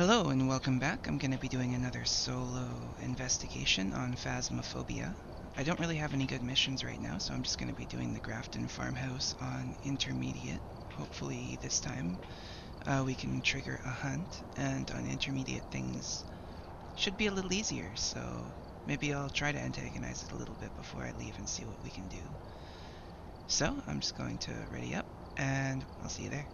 Hello and welcome back. I'm going to be doing another solo investigation on Phasmophobia. I don't really have any good missions right now, so I'm just going to be doing the Grafton Farmhouse on intermediate. Hopefully this time we can trigger a hunt, and on intermediate things should be a little easier, so maybe I'll try to antagonize it a little bit before I leave and see what we can do. So I'm just going to ready up, and I'll see you there.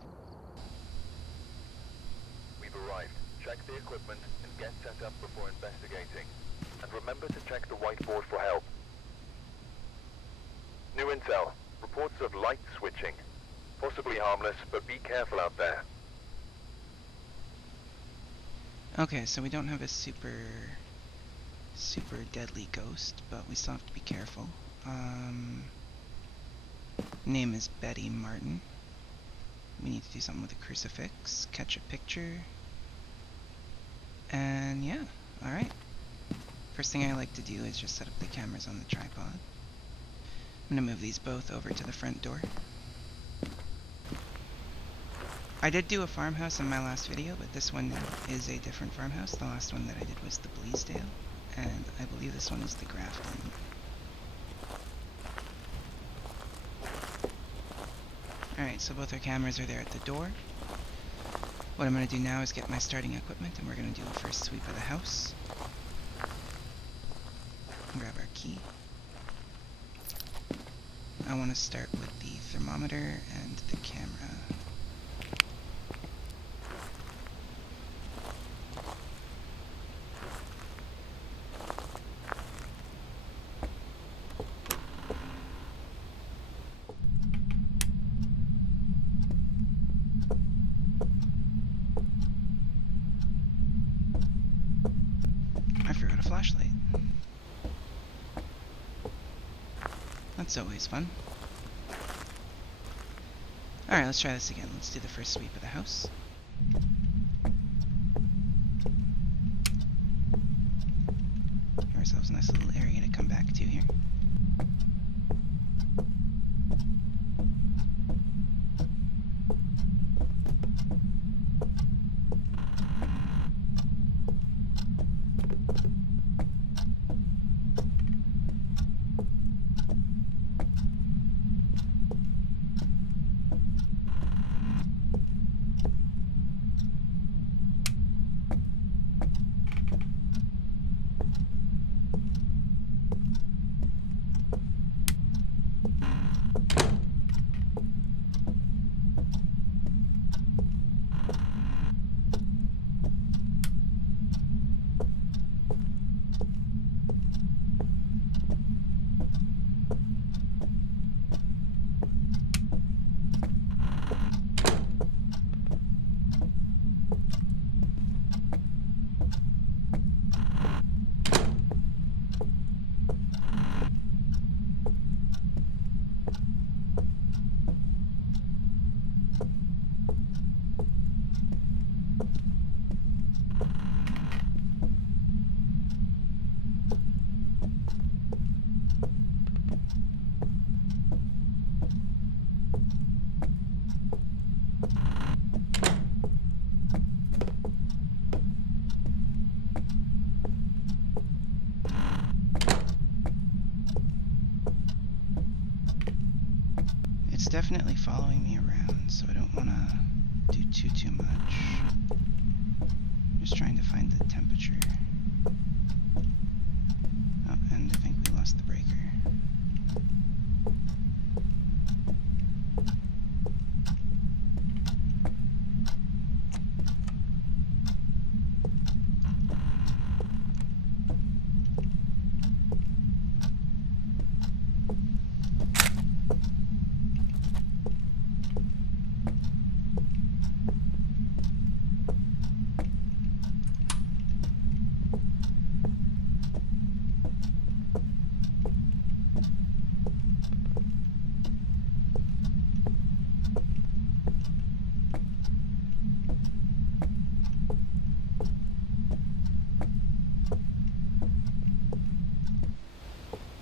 We've arrived. Check the equipment and get set up before investigating. And remember to check the whiteboard for help. New intel. Reports of light switching. Possibly harmless, but be careful out there. Okay, so we don't have a super deadly ghost, but we still have to be careful. Name is Betty Martin. We need to do something with a crucifix, catch a picture, and yeah, alright. First thing I like to do is just set up the cameras on the tripod. I'm gonna move these both over to the front door. I did do a farmhouse in my last video, but this one is a different farmhouse. The last one that I did was the Bleasdale, and I believe this one is the Grafton. Alright, so both our cameras are there at the door. What I'm going to do now is get my starting equipment, and we're going to do a first sweep of the house. Grab our key. I want to start with the thermometer and the camera. I forgot a flashlight. That's always fun. Alright, let's try this again. Let's do the first sweep of the house. Give ourselves a nice little area to come back to here. It's definitely following me around, so I don't want to do too much. Just trying to find the temperature. Oh, and I think we lost the breaker.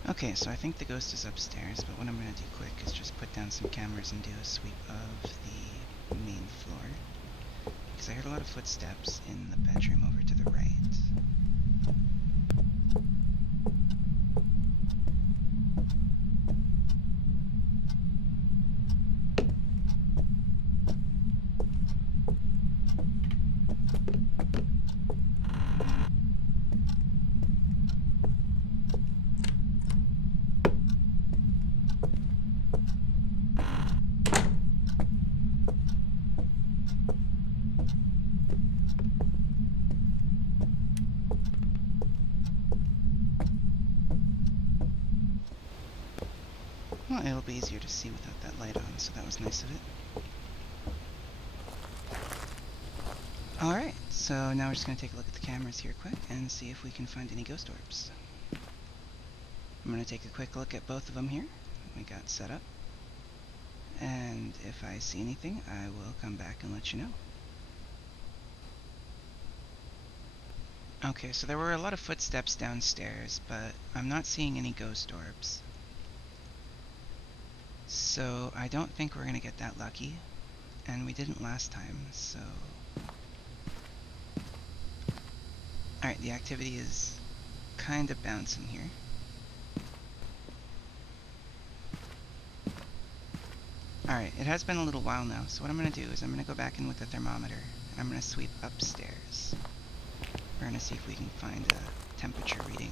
Okay, so I think the ghost is upstairs, but what I'm going to do quick is just put down some cameras and do a sweep of the main floor. because I heard a lot of footsteps in the bedroom over to the right. Well, it'll be easier to see without that light on, so that was nice of it. Alright, so now we're just going to take a look at the cameras here quick and see if we can find any ghost orbs. I'm going to take a quick look at both of them here. We got set up. And if I see anything, I will come back and let you know. Okay, so there were a lot of footsteps downstairs, but I'm not seeing any ghost orbs. So I don't think we're going to get that lucky, and we didn't last time, so... Alright, the activity is kind of bouncing here. Alright, it has been a little while now, so what I'm going to do is I'm going to go back in with the thermometer, and I'm going to sweep upstairs. We're going to see if we can find a temperature reading.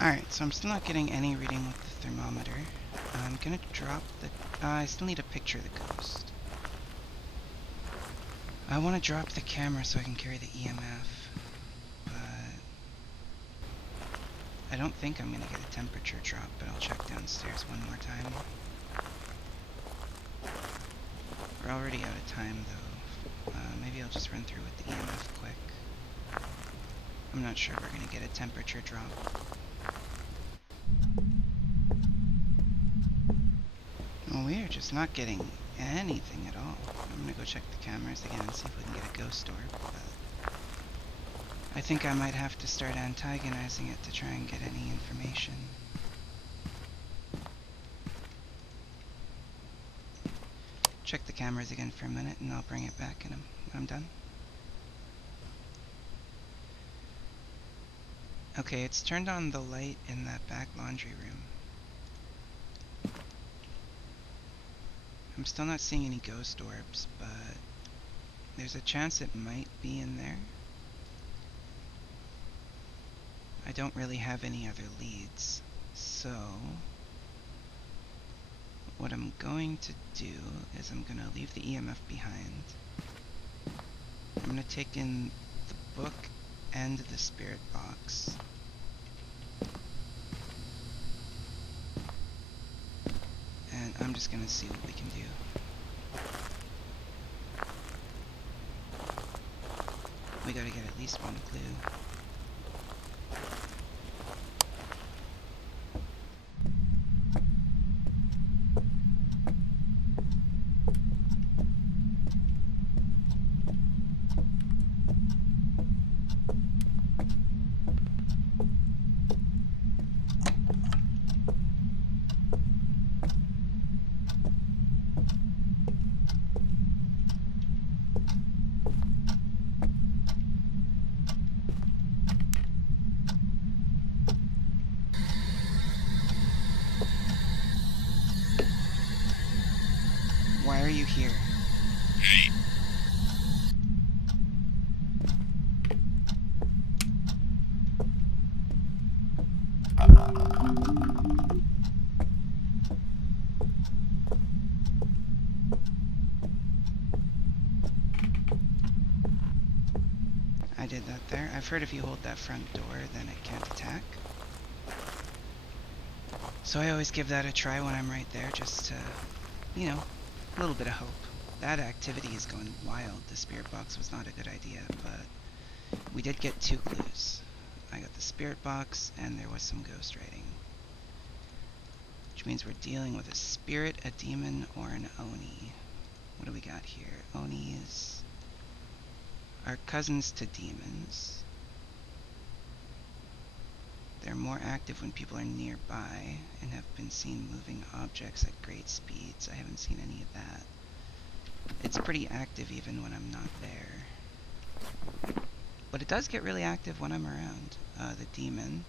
Alright, so I'm still not getting any reading with the thermometer. I'm gonna drop the... I still need a picture of the ghost. I want to drop the camera so I can carry the EMF, but... I don't think I'm gonna get a temperature drop, but I'll check downstairs one more time. We're already out of time, though. Maybe I'll just run through with the EMF quick. I'm not sure we're gonna get a temperature drop. Well, we are just not getting anything at all. I'm gonna go check the cameras again and see if we can get a ghost orb, but I think I might have to start antagonizing it to try and get any information. Check the cameras again for a minute and I'll bring it back when I'm done. Okay, it's turned on the light in that back laundry room. I'm still not seeing any ghost orbs, but there's a chance it might be in there. I don't really have any other leads, so what I'm going to do is I'm going to leave the EMF behind. I'm going to take in the book and the spirit box. And I'm just going to see what we can do. We gotta get at least one clue. are you here? Hey. I did that there. I've heard if you hold that front door, then it can't attack. So I always give that a try when I'm right there, just to, you know, a little bit of hope. That activity is going wild. The spirit box was not a good idea, but we did get 2 clues. I got the spirit box, and there was some ghost writing. Which means we're dealing with a spirit, a demon, or an Oni. What do we got here? Onis are cousins to demons. They're more active when people are nearby and have been seen moving objects at great speeds. I haven't seen any of that. It's pretty active even when I'm not there. But it does get really active when I'm around. The demon.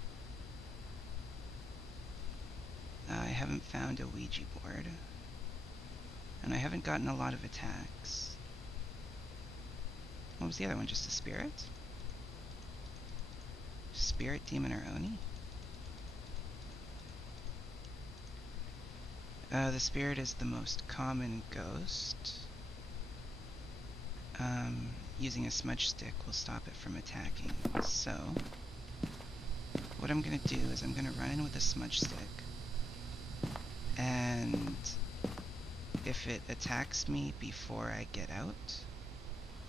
I haven't found a Ouija board. And I haven't gotten a lot of attacks. What was the other one? Just a spirit? Spirit, demon, or Oni? The spirit is the most common ghost. Using a smudge stick will stop it from attacking. So, what I'm going to do is I'm going to run in with a smudge stick. And if it attacks me before I get out...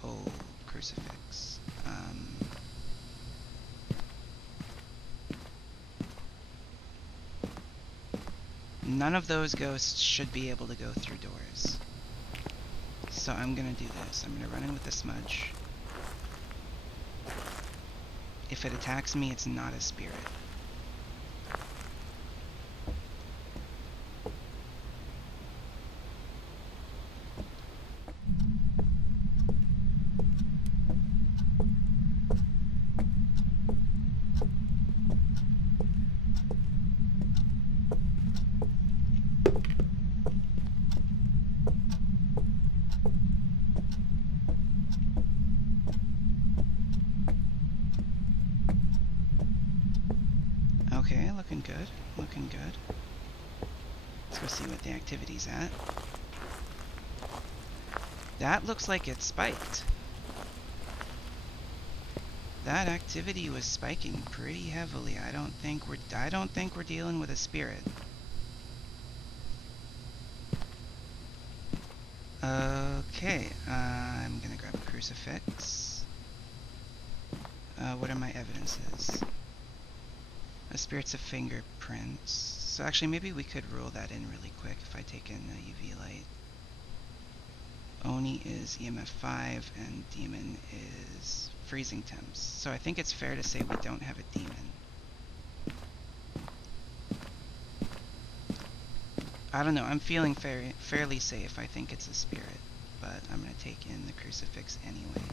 Oh, crucifix. None of those ghosts should be able to go through doors. So I'm gonna do this. I'm gonna run in with the smudge. If it attacks me, it's not a spirit. Okay, looking good. Looking good. Let's go see what the activity's at. That looks like it's spiked. That activity was spiking pretty heavily. I don't think we're dealing with a spirit. Okay, I'm gonna grab a crucifix. What are my evidences? A spirit's of fingerprints. So actually, maybe we could rule that in really quick if I take in a UV light. Oni is EMF 5, and demon is freezing temps. So I think it's fair to say we don't have a demon. I don't know, I'm feeling fairly safe. I think it's a spirit, but I'm going to take in the crucifix anyway.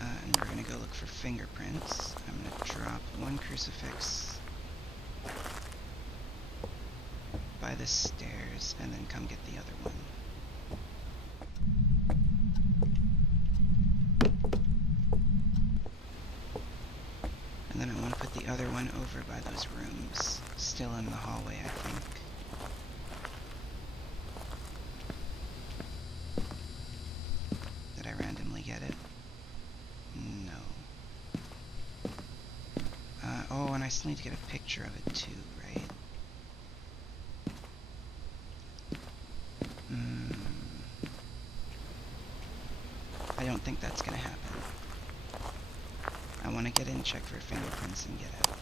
And we're going to go look for fingerprints. I'm going to drop one crucifix by the stairs and then come get the other one. And then I want to put the other one over by those rooms, still in the hallway, I think. Did I randomly get it? No. Oh, and I still need to get a picture of it too, right? I don't think that's gonna happen. I want to get in, check for fingerprints, and get out.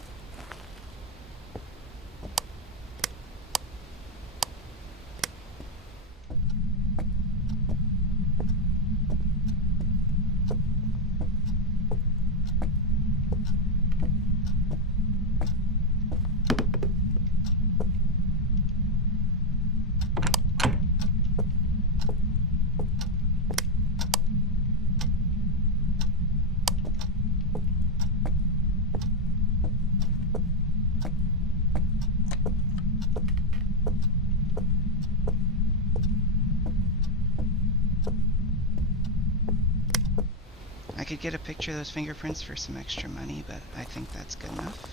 could get a picture of those fingerprints for some extra money, but I think that's good enough.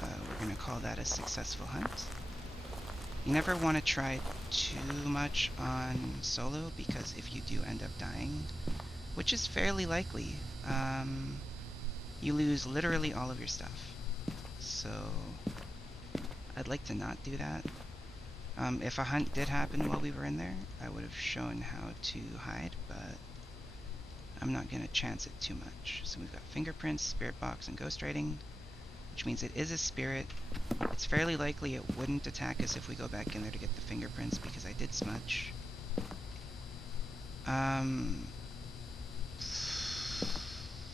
We're going to call that a successful hunt. You never want to try too much on solo, because if you do end up dying, which is fairly likely, you lose literally all of your stuff. So I'd like to not do that. If a hunt did happen while we were in there, I would have shown how to hide, but I'm not going to chance it too much. So we've got fingerprints, spirit box, and ghost writing, which means it is a spirit. It's fairly likely it wouldn't attack us if we go back in there to get the fingerprints, because I did smudge.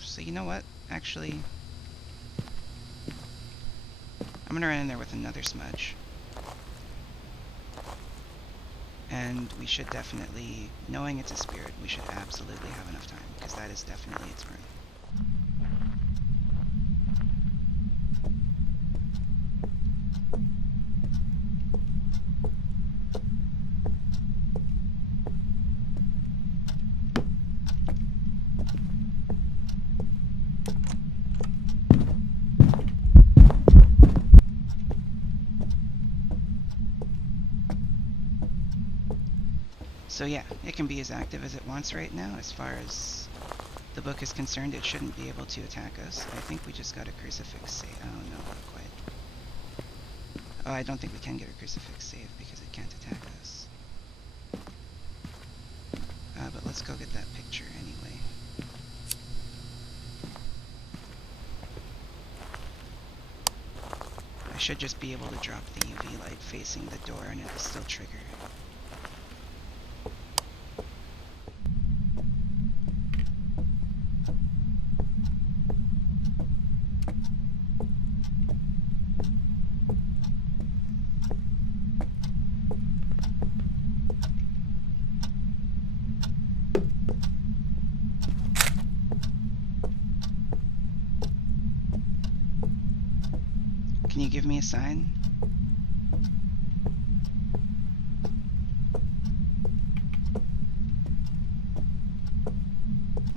So you know what? Actually, I'm gonna run in there with another smudge. And we should definitely, knowing it's a spirit, we should absolutely have enough time, because that is definitely its room. So yeah, it can be as active as it wants right now. As far as the book is concerned, it shouldn't be able to attack us. I think we just got a crucifix save. Oh no, not quite. Oh, I don't think we can get a crucifix save because it can't attack us. But let's go get that picture anyway. I should just be able to drop the UV light facing the door and it'll still trigger. Can you give me a sign?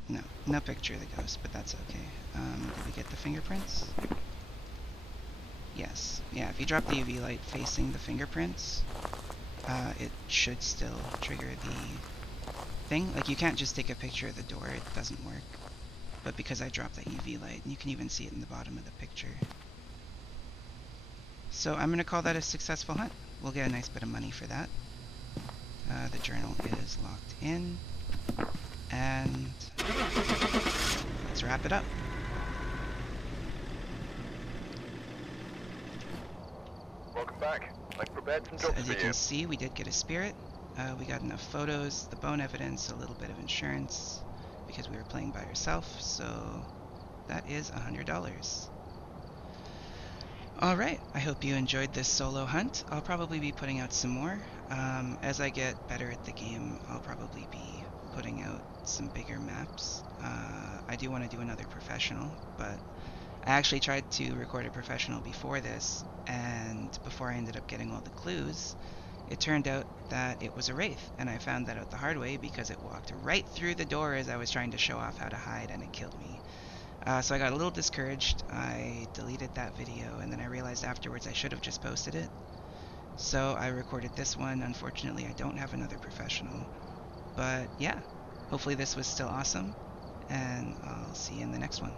No, no picture of the ghost, but that's okay. Did we get the fingerprints? Yes. Yeah, if you drop the UV light facing the fingerprints, it should still trigger the thing. Like, you can't just take a picture of the door, it doesn't work. But because I dropped that UV light, and you can even see it in the bottom of the picture. So I'm going to call that a successful hunt. We'll get a nice bit of money for that. The journal is locked in. And let's wrap it up. Welcome back. I've prepared some So jobs as for you you. can see, we did get a spirit. We got enough photos, the bone evidence, a little bit of insurance, because we were playing by ourselves. So that is $100. Alright, I hope you enjoyed this solo hunt. I'll probably be putting out some more. As I get better at the game, I'll probably be putting out some bigger maps. I do want to do another professional, but I actually tried to record a professional before this, and before I ended up getting all the clues, it turned out that it was a wraith, and I found that out the hard way because it walked right through the door as I was trying to show off how to hide, and it killed me. So I got a little discouraged. I deleted that video, and then I realized afterwards I should have just posted it. So I recorded this one. Unfortunately, I don't have another professional. But yeah, hopefully this was still awesome, and I'll see you in the next one.